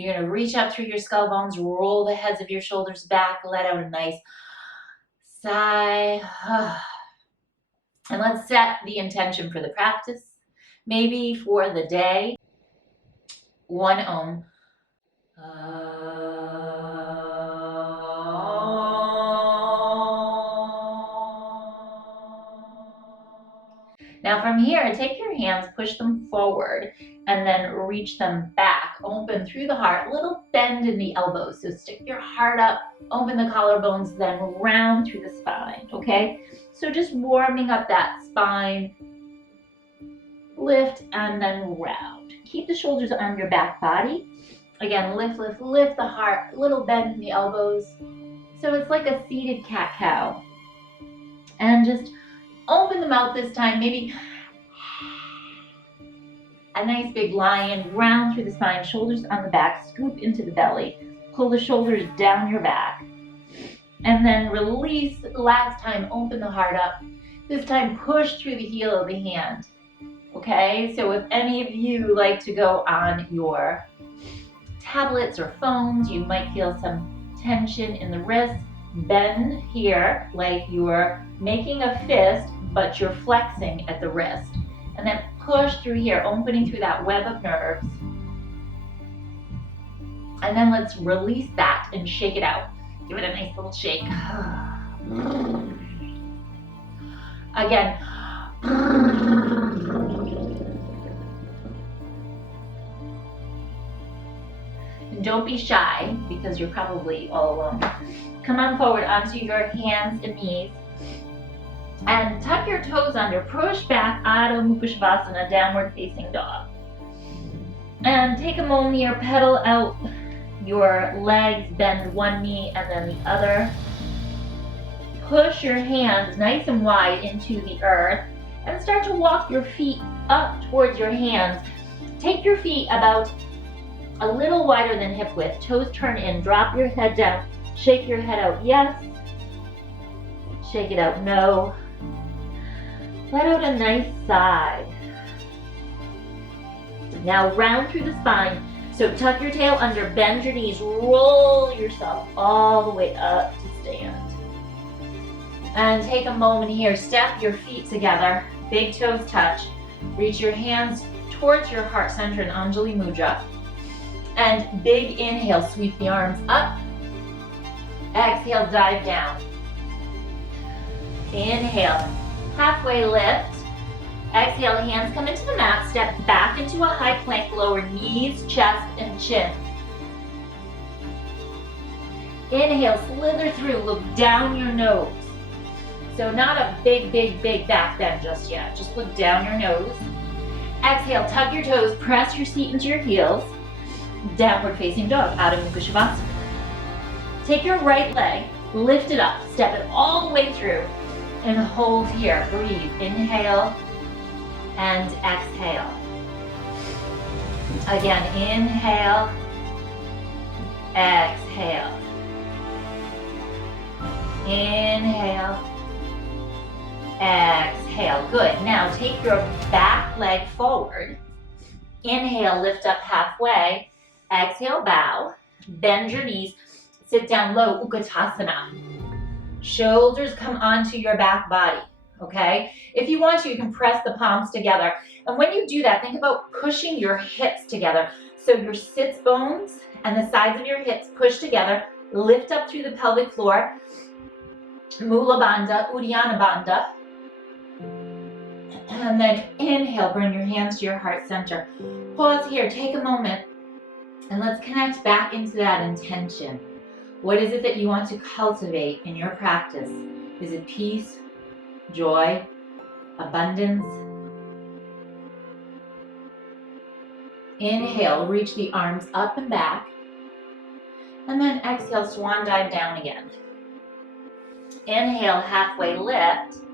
You're going to reach up through your skull bones, roll the heads of your shoulders back, let out a nice sigh. And let's set the intention for the practice. Maybe for the day, one Om. Now from here, take your hands, push them forward, and then reach them back, open through the heart, little bend in the elbows. So stick your heart up, open the collarbones, then round through the spine, okay? So just warming up that spine, lift, and then round. Keep the shoulders on your back body. Again, lift, lift, lift the heart, little bend in the elbows. So it's like a seated cat-cow. And just open the mouth this time, maybe a nice big lion, round through the spine, shoulders on the back, scoop into the belly, pull the shoulders down your back, and then release. Last time, open the heart up. This time, push through the heel of the hand. Okay, so if any of you like to go on your tablets or phones, you might feel some tension in the wrist. Bend here like you're making a fist, but you're flexing at the wrist. And then push through here, opening through that web of nerves. And then let's release that and shake it out. Give it a nice little shake. Again. And don't be shy because you're probably all alone. Come on forward onto your hands and knees. And tuck your toes under, push back, Adho Mukha Shavasana, downward facing dog. And take a moment here, pedal out your legs, bend one knee and then the other. Push your hands nice and wide into the earth and start to walk your feet up towards your hands. Take your feet about a little wider than hip width, toes turn in, drop your head down, shake your head out, yes. Shake it out, no. Let out a nice sigh. Now round through the spine. So tuck your tail under, bend your knees, roll yourself all the way up to stand. And take a moment here, step your feet together, big toes touch. Reach your hands towards your heart center in Anjali Mudra. And big inhale, sweep the arms up. Exhale, dive down. Inhale, halfway lift. Exhale, hands come into the mat, step back into a high plank, lower knees, chest, and chin. Inhale, slither through, look down your nose. So not a big, big, big back bend just yet, just look down your nose. Exhale, tuck your toes, press your seat into your heels. Downward facing dog, Adho Mukha Shavasana. Take your right leg, lift it up, step it all the way through, and hold here. Breathe, inhale and exhale. Again, inhale, exhale. Inhale, exhale. Good. Now take your back leg forward. Inhale, lift up halfway. Exhale, bow. Bend your knees. Sit down low, Utkatasana. Shoulders come onto your back body, okay? If you want to, you can press the palms together. And when you do that, think about pushing your hips together. So your sits bones and the sides of your hips push together. Lift up through the pelvic floor. Mula Bandha, Uddiyana Bandha. And then inhale, bring your hands to your heart center. Pause here, take a moment, and let's connect back into that intention. What is it that you want to cultivate in your practice? Is it peace, joy, abundance? Inhale, reach the arms up and back. And then exhale, swan dive down again. Inhale, halfway lift.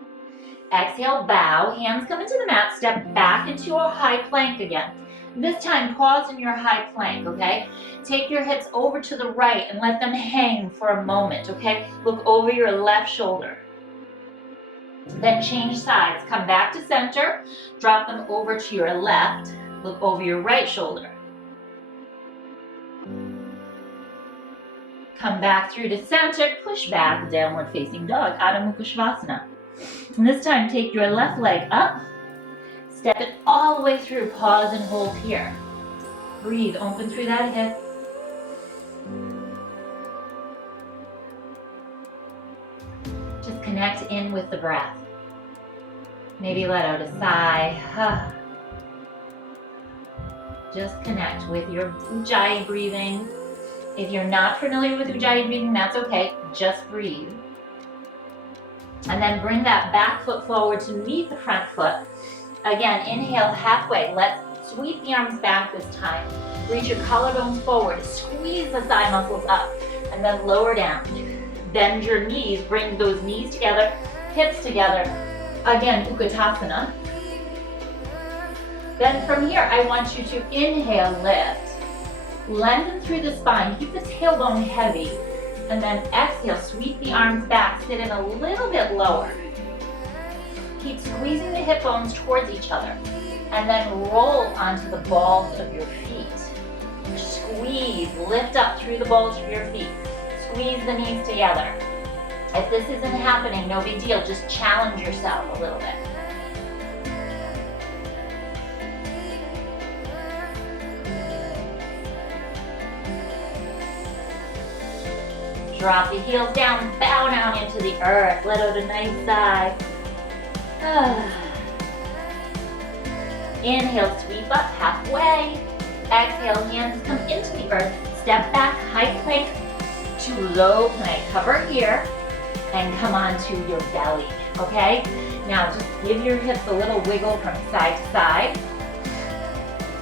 Exhale, bow. Hands come into the mat, step back into a high plank again. This time, pause in your high plank, okay? Take your hips over to the right and let them hang for a moment, okay? Look over your left shoulder. Then change sides. Come back to center. Drop them over to your left. Look over your right shoulder. Come back through to center, push back, downward facing dog, Adho Mukha Svanasana. And this time, take your left leg up, step it all the way through, pause and hold here. Breathe, open through that hip. Just connect in with the breath. Maybe let out a sigh. Just connect with your Ujjayi breathing. If you're not familiar with Ujjayi breathing, that's okay. Just breathe. And then bring that back foot forward to meet the front foot. Again, inhale halfway. Let's sweep the arms back this time. Reach your collarbones forward. Squeeze the thigh muscles up. And then lower down. Bend your knees. Bring those knees together, hips together. Again, Utkatasana. Then from here, I want you to inhale, lift. Lengthen through the spine. Keep the tailbone heavy. And then exhale, sweep the arms back. Sit in a little bit lower. Keep squeezing the hip bones towards each other. And then roll onto the balls of your feet. Squeeze, lift up through the balls of your feet. Squeeze the knees together. If this isn't happening, no big deal. Just challenge yourself a little bit. Drop the heels down, bow down into the earth. Let out a nice sigh. Inhale, sweep up halfway. Exhale, hands come into the earth. Step back, high plank to low plank. Hover here and come onto your belly, okay? Now just give your hips a little wiggle from side to side.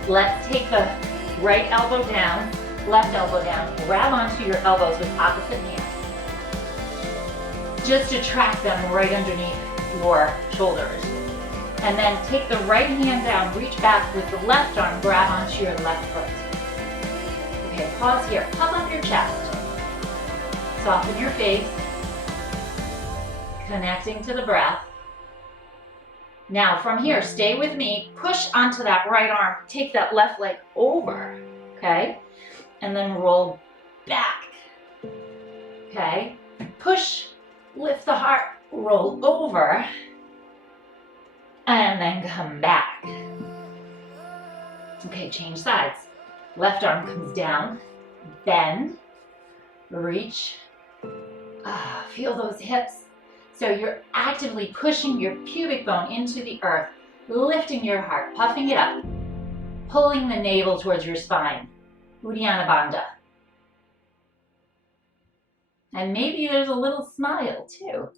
Let's take the right elbow down, left elbow down. Grab onto your elbows with opposite hands. Just to track them right underneath your shoulders. And then take the right hand down, reach back with the left arm, grab onto your left foot. Okay, pause here, puff up your chest. Soften your face. Connecting to the breath. Now from here, stay with me, push onto that right arm, take that left leg over, okay? And then roll back, okay? Push, lift the heart, roll over, and then come back. Okay, change sides. Left arm comes down, bend, reach, feel those hips. So you're actively pushing your pubic bone into the earth, lifting your heart, puffing it up, pulling the navel towards your spine, Uddiyana Bandha. And maybe there's a little smile too.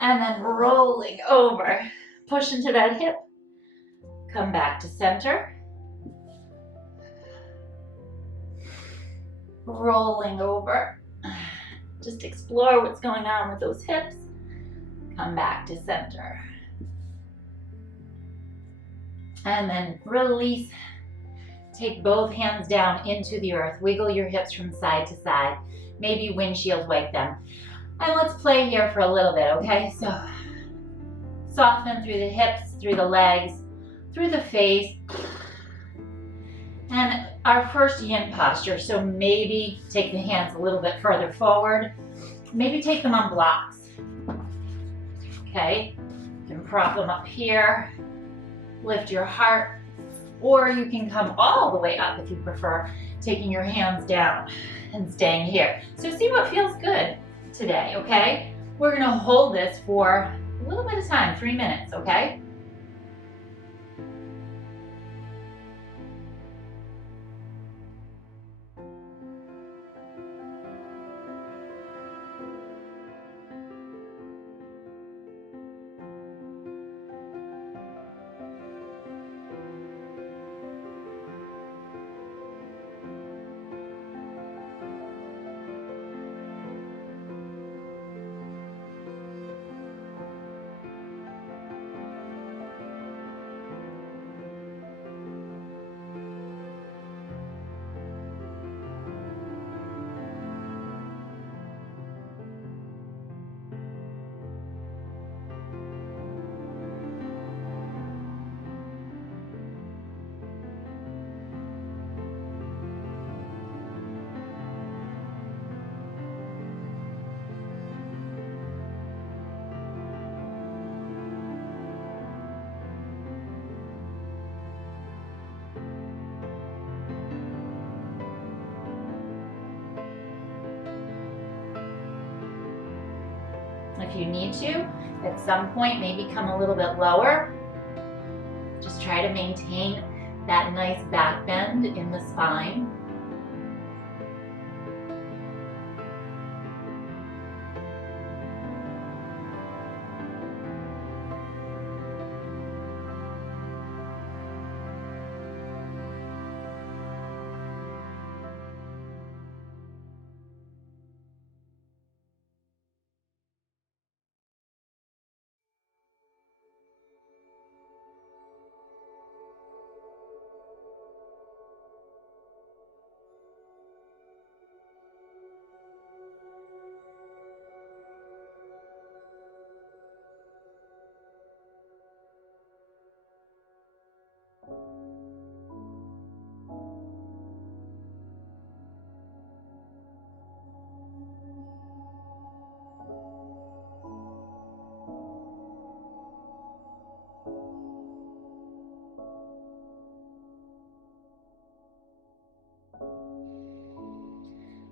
And then rolling over, push into that hip, come back to center. Rolling over, just explore what's going on with those hips. Come back to center. And then release. Take both hands down into the earth. Wiggle your hips from side to side. Maybe windshield wipe them. And let's play here for a little bit, okay? So soften through the hips, through the legs, through the face. And our first yin posture, so maybe take the hands a little bit further forward. Maybe take them on blocks. Okay, you can prop them up here, lift your heart, or you can come all the way up if you prefer, taking your hands down and staying here. So see what feels good today, okay? We're gonna hold this for a little bit of time, 3 minutes, okay? If you need to, at some point, maybe come a little bit lower. Just try to maintain that nice back bend in the spine.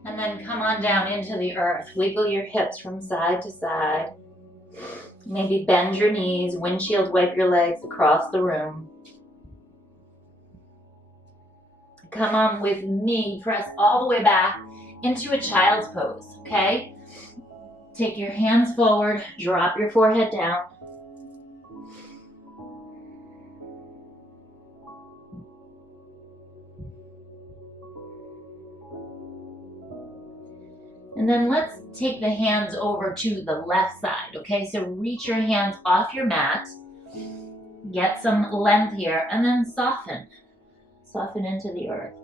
And then come on down into the earth. Wiggle your hips from side to side. Maybe bend your knees, windshield wipe your legs across the room. Come on with me, press all the way back into a child's pose, okay? Take your hands forward, drop your forehead down. And then let's take the hands over to the left side, okay? So reach your hands off your mat, get some length here, and then soften. Soften into the earth.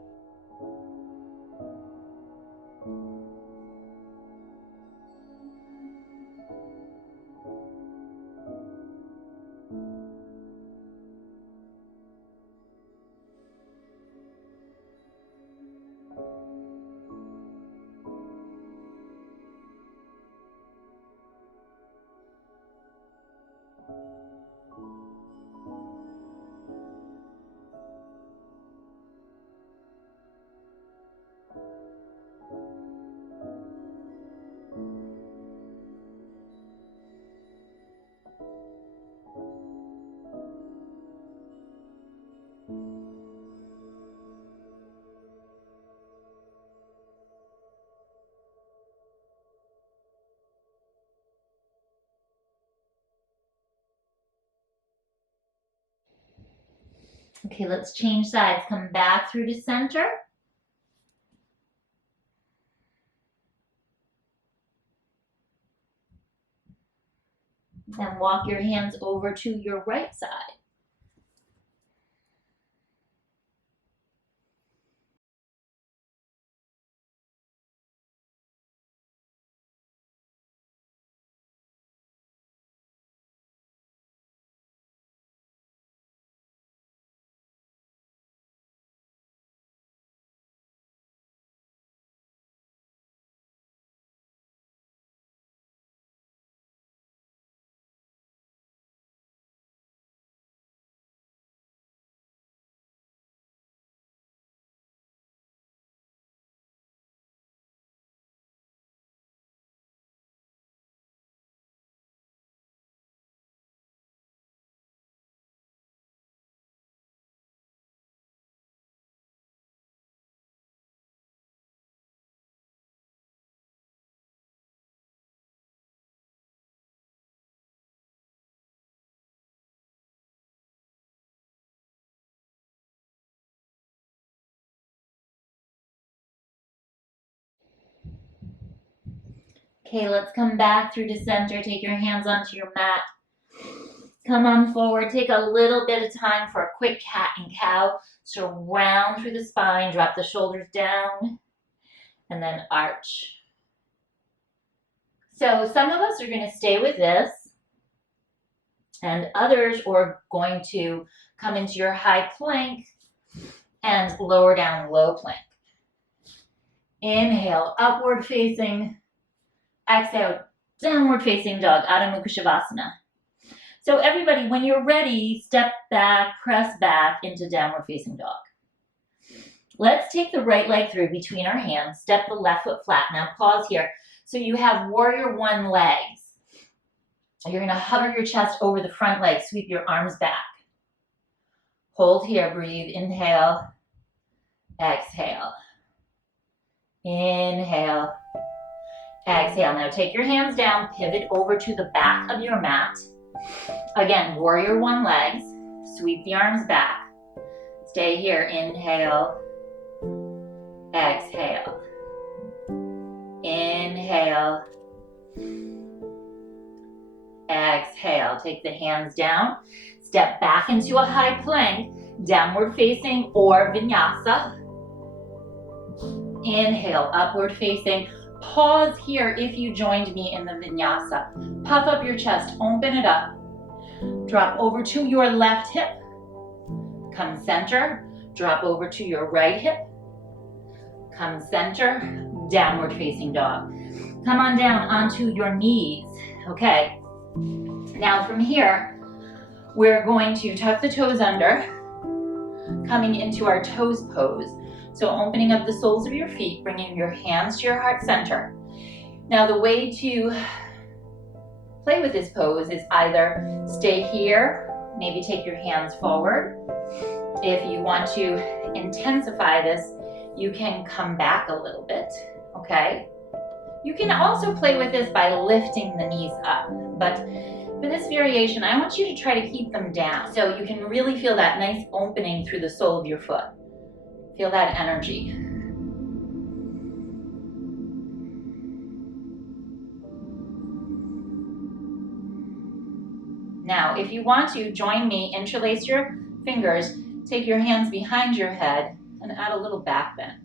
Okay, let's change sides. Come back through to center. Then walk your hands over to your right side. Okay, let's come back through to center. Take your hands onto your mat. Come on forward. Take a little bit of time for a quick cat and cow. So round through the spine, drop the shoulders down, and then arch. So some of us are going to stay with this, and others are going to come into your high plank and lower down low plank. Inhale, upward facing. Exhale, downward facing dog, Adho Mukha Shavasana. So everybody, when you're ready, step back, press back into downward facing dog. Let's take the right leg through between our hands, step the left foot flat. Now pause here. So you have warrior one legs. You're going to hover your chest over the front leg, sweep your arms back. Hold here, breathe, inhale, exhale. Inhale, exhale. Now take your hands down, pivot over to the back of your mat. Again, warrior one legs, sweep the arms back. Stay here, inhale, exhale. Inhale, exhale. Take the hands down, step back into a high plank, downward facing or vinyasa. Inhale, upward facing. Pause here if you joined me in the vinyasa. Puff up your chest, open it up. Drop over to your left hip. Come center, drop over to your right hip. Come center, downward facing dog. Come on down onto your knees. Okay, now from here, we're going to tuck the toes under, coming into our toes pose. So opening up the soles of your feet, bringing your hands to your heart center. Now the way to play with this pose is either stay here, maybe take your hands forward. If you want to intensify this, you can come back a little bit, okay? You can also play with this by lifting the knees up, but for this variation, I want you to try to keep them down so you can really feel that nice opening through the sole of your foot. Feel that energy. Now, if you want to, join me, interlace your fingers, take your hands behind your head, and add a little back bend.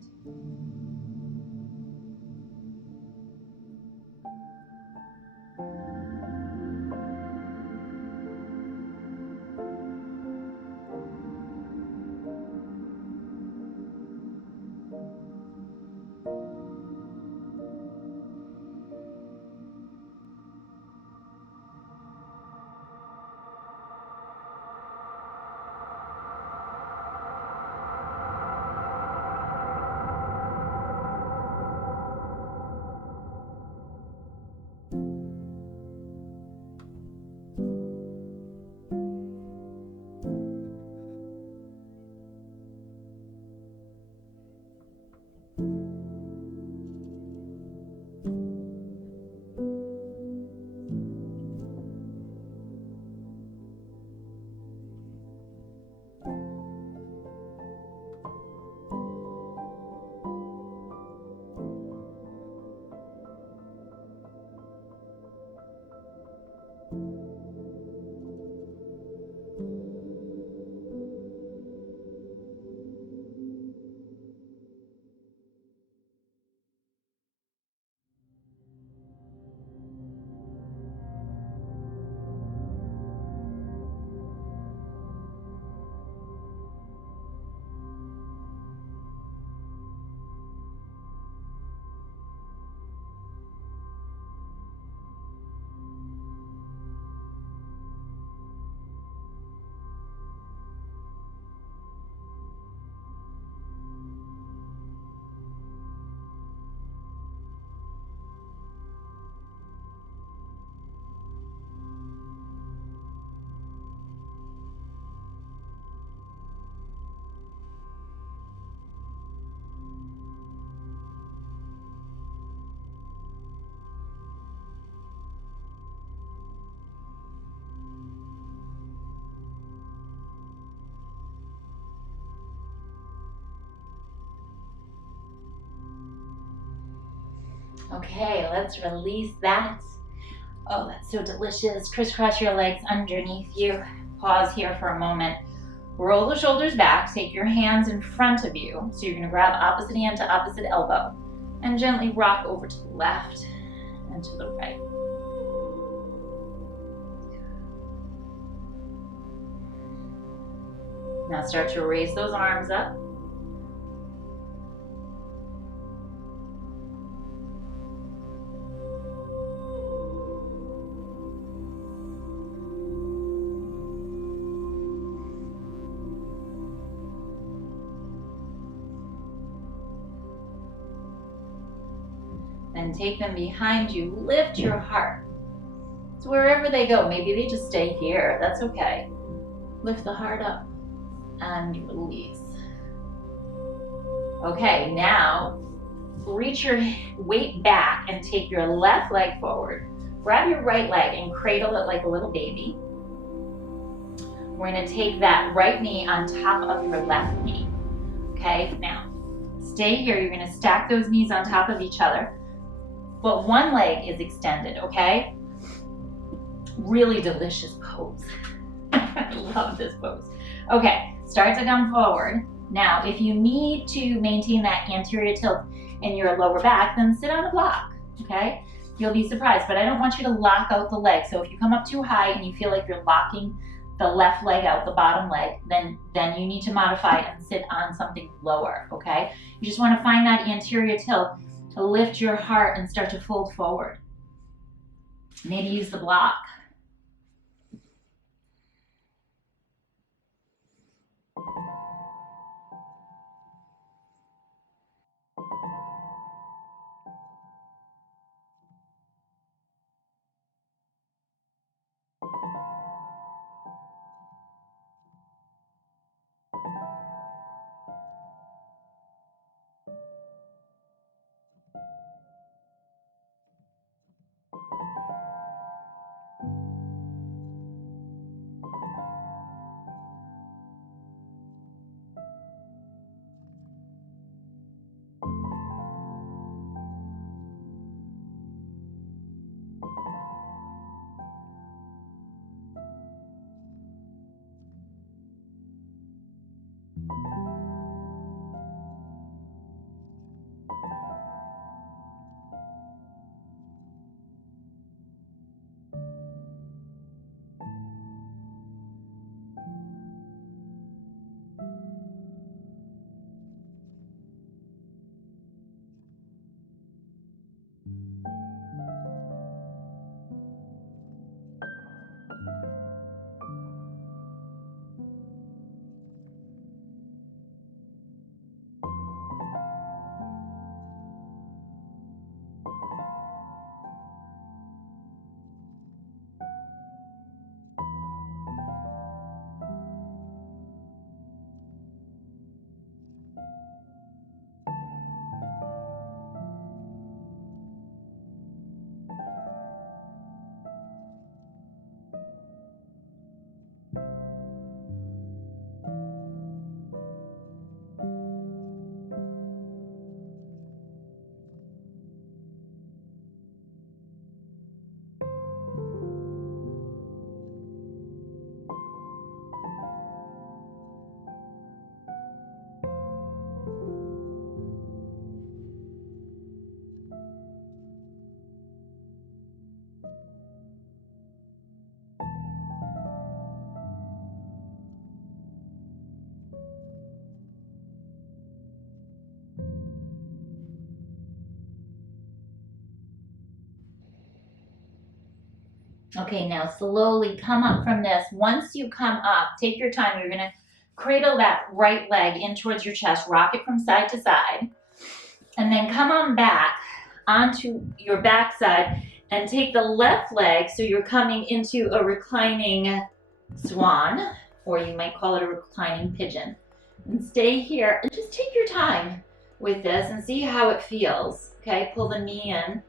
Okay, let's release that. Oh, that's so delicious. Crisscross your legs underneath you. Pause here for a moment. Roll the shoulders back. Take your hands in front of you. So you're going to grab opposite hand to opposite elbow and gently rock over to the left and to the right. Now start to raise those arms up. Then take them behind you. Lift your heart. So wherever they go, maybe they just stay here. That's okay. Lift the heart up and release. Okay, now reach your weight back and take your left leg forward. Grab your right leg and cradle it like a little baby. We're going to take that right knee on top of your left knee. Okay, now stay here. You're going to stack those knees on top of each other, but one leg is extended, okay? Really delicious pose. I love this pose. Okay, start to come forward. Now, if you need to maintain that anterior tilt in your lower back, then sit on a block, okay? You'll be surprised, but I don't want you to lock out the leg. So if you come up too high and you feel like you're locking the left leg out, the bottom leg, then you need to modify and sit on something lower, okay? You just want to find that anterior tilt to lift your heart and start to fold forward. Maybe use the block. Okay, now slowly come up from this. Once you come up, take your time. You're gonna cradle that right leg in towards your chest, rock it from side to side, and then come on back onto your back side and take the left leg, so you're coming into a reclining swan, or you might call it a reclining pigeon. And stay here and just take your time with this and see how it feels. Okay, pull the knee in,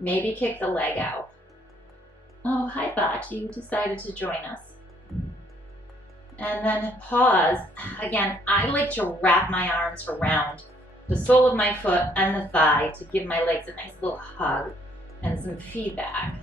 maybe kick the leg out. Oh, hi Bot, you decided to join us. And then pause. Again, I like to wrap my arms around the sole of my foot and the thigh to give my legs a nice little hug and some feedback.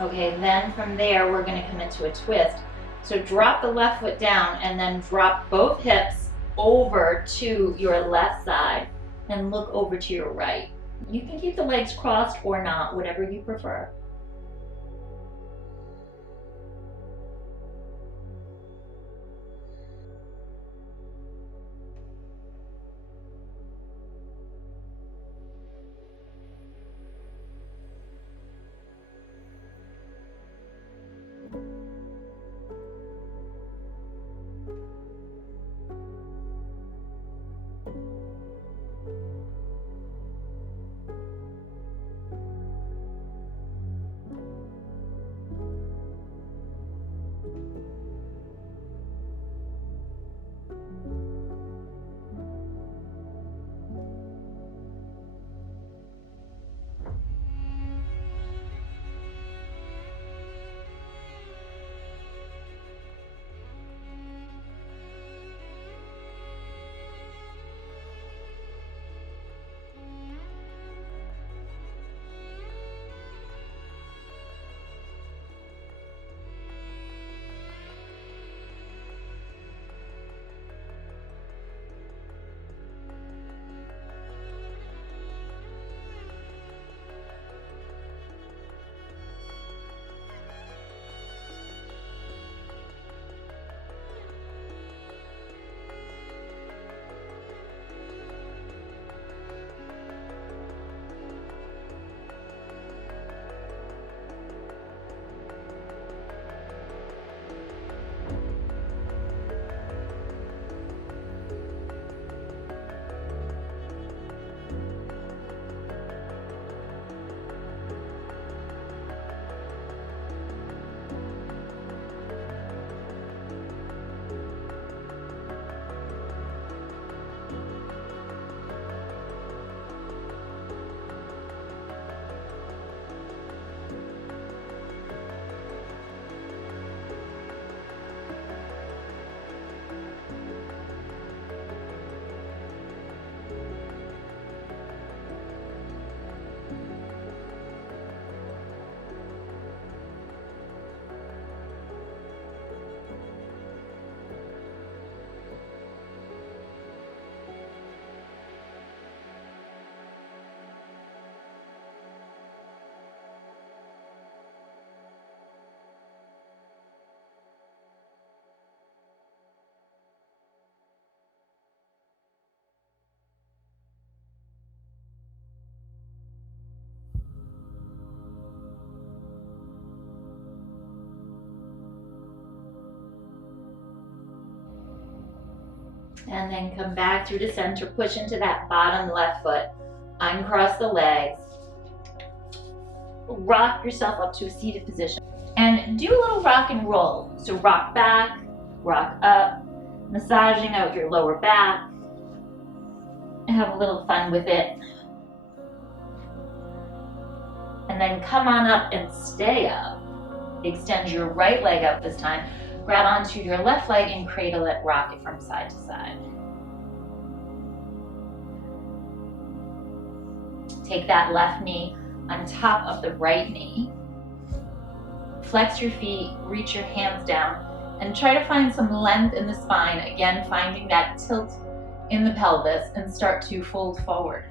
Okay, then from there, we're gonna come into a twist. So drop the left foot down and then drop both hips over to your left side and look over to your right. You can keep the legs crossed or not, whatever you prefer. And then come back through the center, push into that bottom left foot, uncross the legs, rock yourself up to a seated position, and do a little rock and roll. So rock back, rock up, massaging out your lower back. Have a little fun with it. And then come on up and stay up. Extend your right leg up this time. Grab onto your left leg and cradle it, rock it from side to side. Take that left knee on top of the right knee. Flex your feet, reach your hands down, and try to find some length in the spine. Again, finding that tilt in the pelvis, and start to fold forward.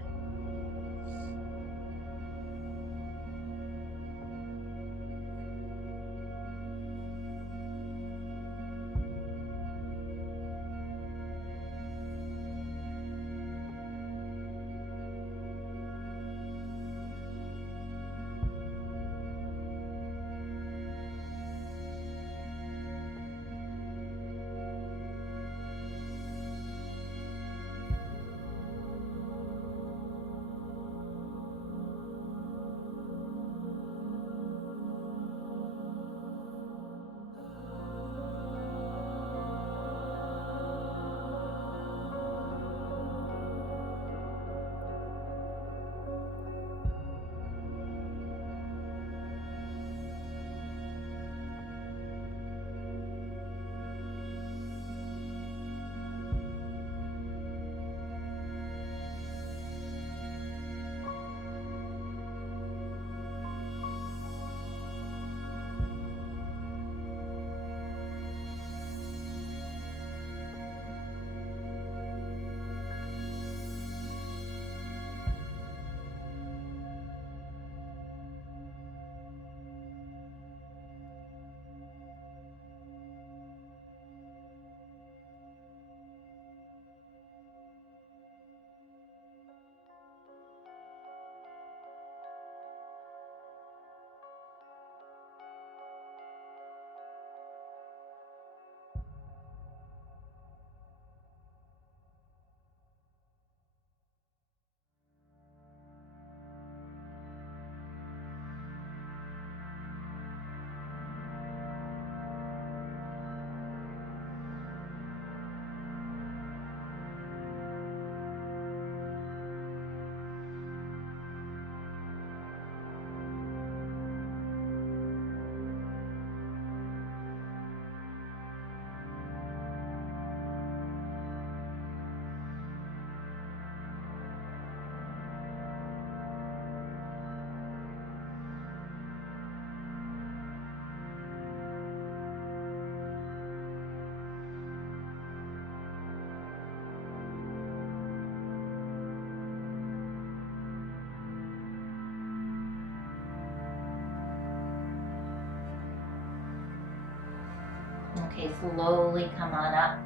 Okay, slowly come on up.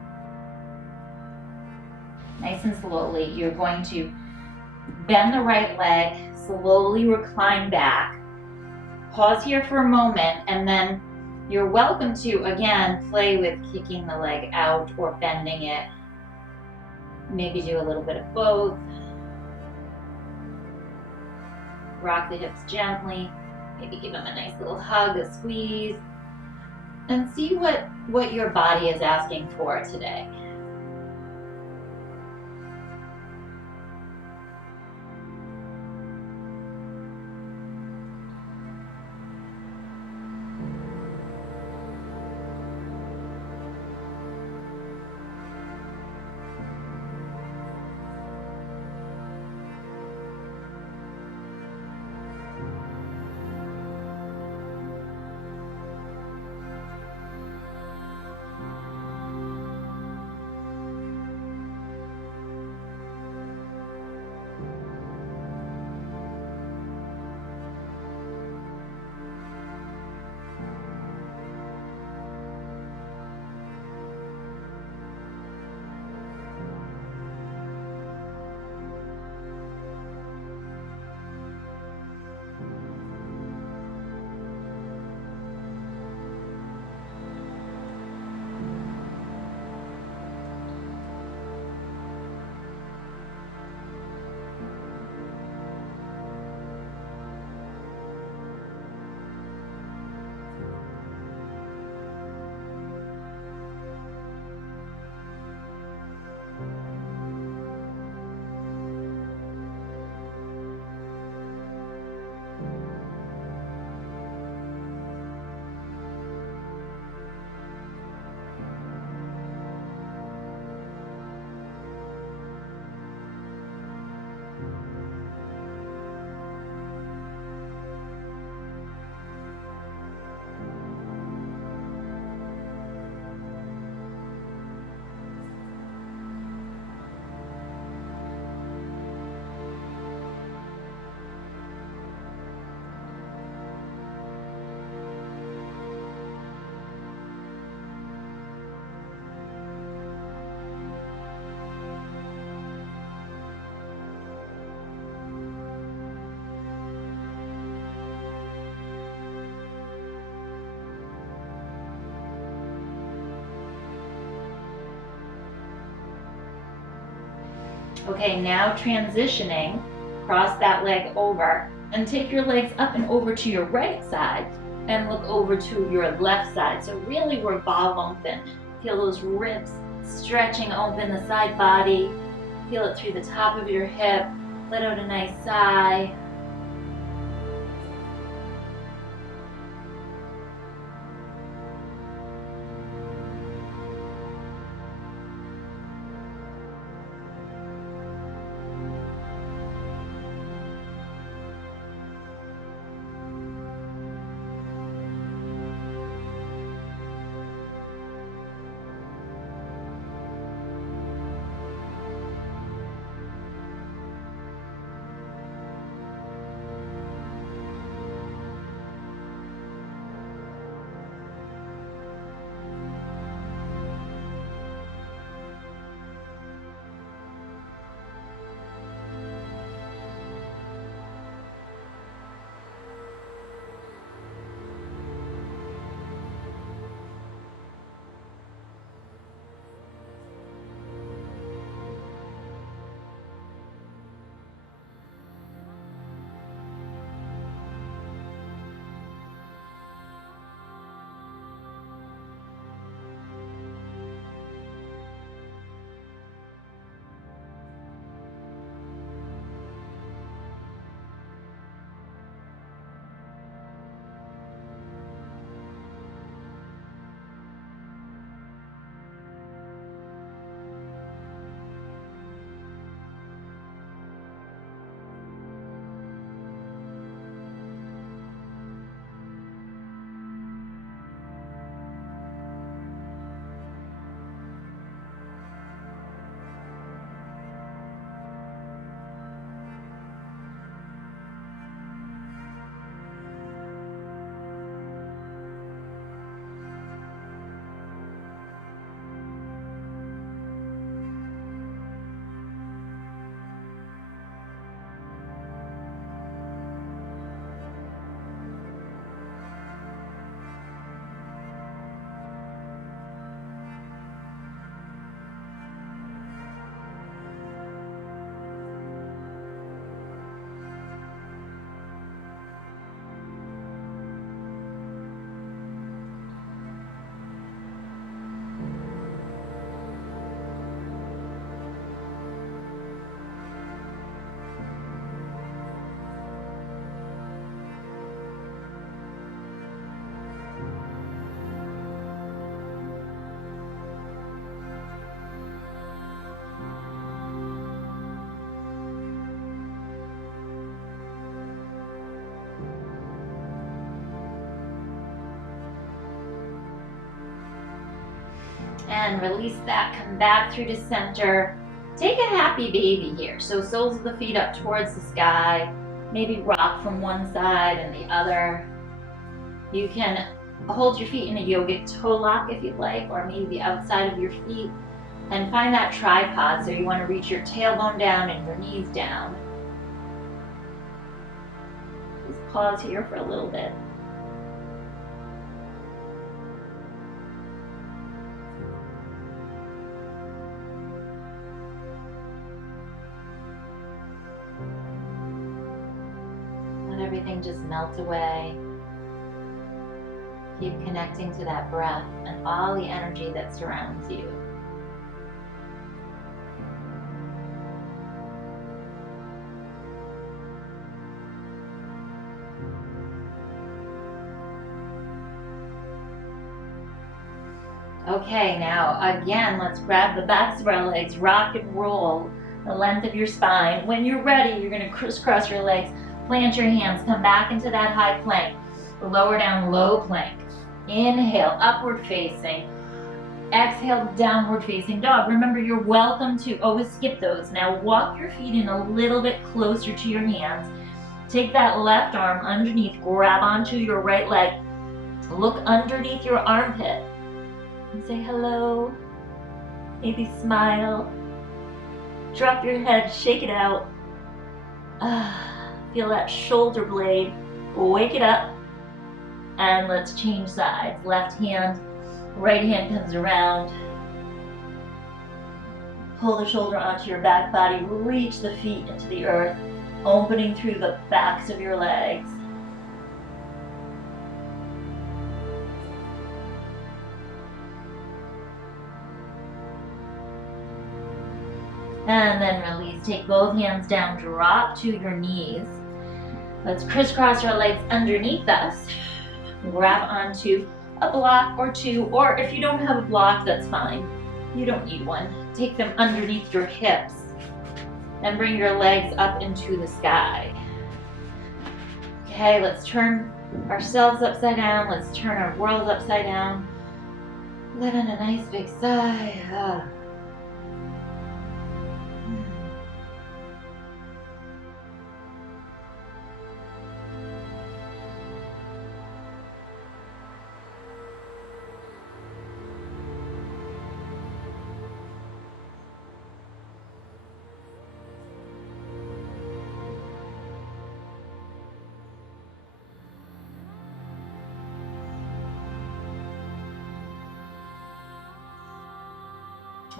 Nice and slowly. You're going to bend the right leg, slowly recline back. Pause here for a moment, and then you're welcome to, again, play with kicking the leg out or bending it. Maybe do a little bit of both. Rock the hips gently. Maybe give them a nice little hug, a squeeze. And see what your body is asking for today. Okay, now transitioning, cross that leg over and take your legs up and over to your right side and look over to your left side. So really revolve open. Feel those ribs stretching open, the side body. Feel it through the top of your hip. Let out a nice sigh. And release that, come back through to center. Take a happy baby here. So soles of the feet up towards the sky. Maybe rock from one side and the other. You can hold your feet in a yogic toe lock if you'd like, or maybe the outside of your feet. And find that tripod, so you want to reach your tailbone down and your knees down. Just pause here for a little bit. Let everything just melt away. Keep connecting to that breath and all the energy that surrounds you. Okay, now again, let's grab the backs of our legs, rock and roll the length of your spine. When you're ready, you're going to crisscross your legs, plant your hands, come back into that high plank, lower down, low plank. Inhale, upward facing. Exhale, downward facing dog. Remember, you're welcome to always skip those. Now walk your feet in a little bit closer to your hands. Take that left arm underneath, grab onto your right leg. Look underneath your armpit and say hello. Maybe smile. Drop your head, shake it out. Feel that shoulder blade. Wake it up. And let's change sides. Left hand, right hand comes around. Pull the shoulder onto your back body. Reach the feet into the earth, opening through the backs of your legs. And then release. Take both hands down, drop to your knees. Let's crisscross our legs underneath us. Grab onto a block or two, or if you don't have a block, that's fine. You don't need one. Take them underneath your hips and bring your legs up into the sky. Okay, let's turn ourselves upside down. Let's turn our world upside down. Let in a nice big sigh.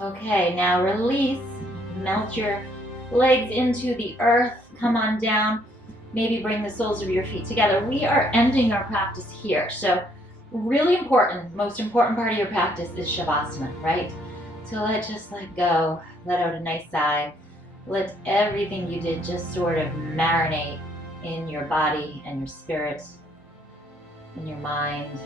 Okay, now release. Melt your legs into the earth. Come on down. Maybe bring the soles of your feet together. We are ending our practice here. So really important, most important part of your practice is Shavasana, right? So let's just let go. Let out a nice sigh. Let everything you did just sort of marinate in your body and your spirit, in your mind.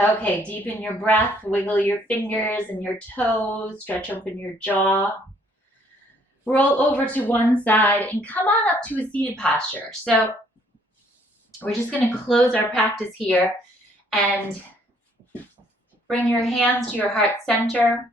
Okay, deepen your breath, wiggle your fingers and your toes, stretch open your jaw. roll over to one side, and come on up to a seated posture. So we're just going to close our practice here and bring your hands to your heart center.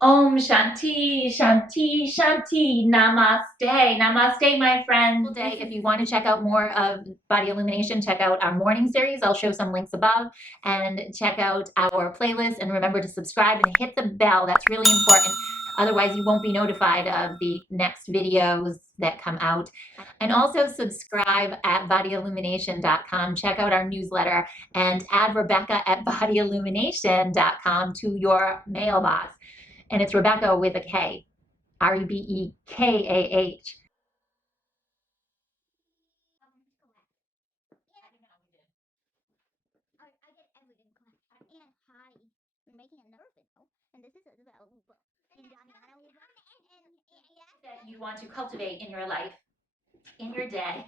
Om Shanti, Shanti, Shanti, Namaste. Namaste, my friends. If you want to check out more of Body Illumination, check out our morning series. I'll show some links above, and check out our playlist, and remember to subscribe and hit the bell. That's really important. Otherwise, you won't be notified of the next videos that come out. And also subscribe at bodyillumination.com. Check out our newsletter and add Rebecca at bodyillumination.com to your mailbox. And it's Rebecca with a K, Rebekah. That you want to cultivate in your life, in your day.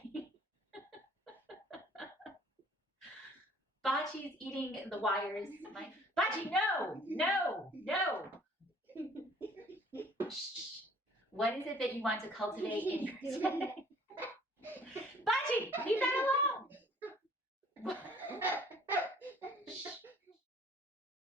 Bachi's eating the wires. Bachi, no, no, no. Shh. What is it that you want to cultivate in your day?